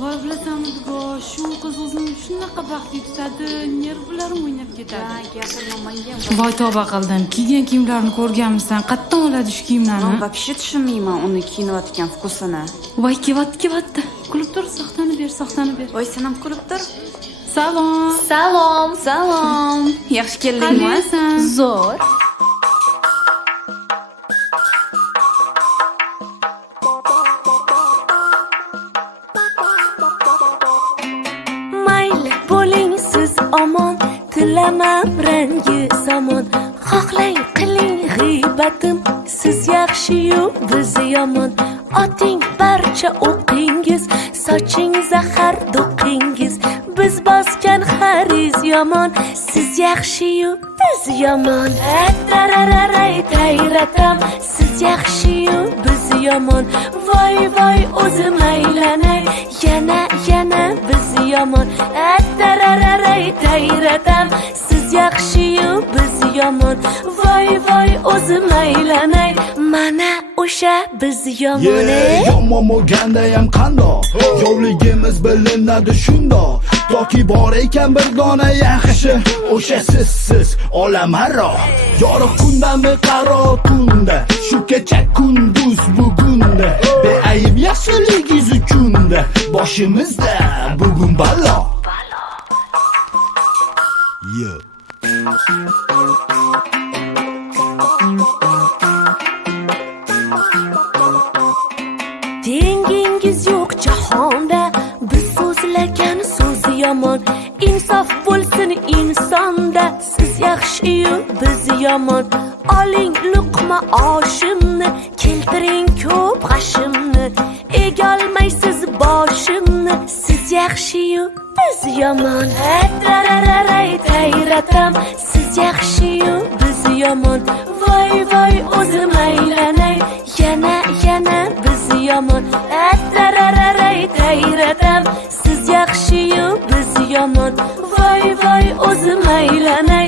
Voy bilasanmi bugo, shu qiz o'zini shunaqa baxtli tutadi, nervlarim o'ynab ketadi. Gapirma menga. Voy tavba qildim. Kiygan kiyimlarni ko'rganmisan? Qayerdan oladi shu kiyimlarni? Men вообще tushunmayman uni kiyinayotgan vkusini. Voy kevatdi. Kulib tur, saqlanib ber. Voy sen ham kulib tur. Salom. Salom. Yaxshi keldingmi? Qalaysan? Zo'r. Mayli bo'ling siz omon, tilamam rangi zamon. Xohlang qiling g'iybatim, siz yaxshi-yu biz yomon. Oting barcha o'qingiz, soching zahar do'qingiz. Biz bosgan xariz yomon, siz yaxshi-yu biz yomon. Tarararay tayratam, siz yaxshi-yu biz yomon. Voy o'zim aylanay, yana biz yomon. Tarararay tayratam, siz yaxshi-yu biz yomon. Voy o'zim aylanay, mana o'sha biz yomon. Yomon bo'lgandayam qandoq, yovligimiz bilinadi shundoq. Toki bor ekan bir dona yaxshi, o'sha siz olamaro. Yorug' kundami qaro kunda, shu kecha kunduz bugunda. Beayb yaxshiligingiz uchunda, boshimizda bugun balo. Tengingiz yo'q jahonda, biz so'zlagan so'z yomon. Insof bo'lsin insonda, siz yaxshi-yu biz yomon. Oling luqma oshimni, keltiring ko'p g'ashimni. Egolmaysiz boshimni, siz yaxshi-yu biz yomon. Tarararay tayratam, siz yaxshi-yu biz yomon. Voy o'zim aylanay, yana biz yomon. Tarararay tayratam, siz yaxshi-yu biz yomon. Voy o'zim aylanay,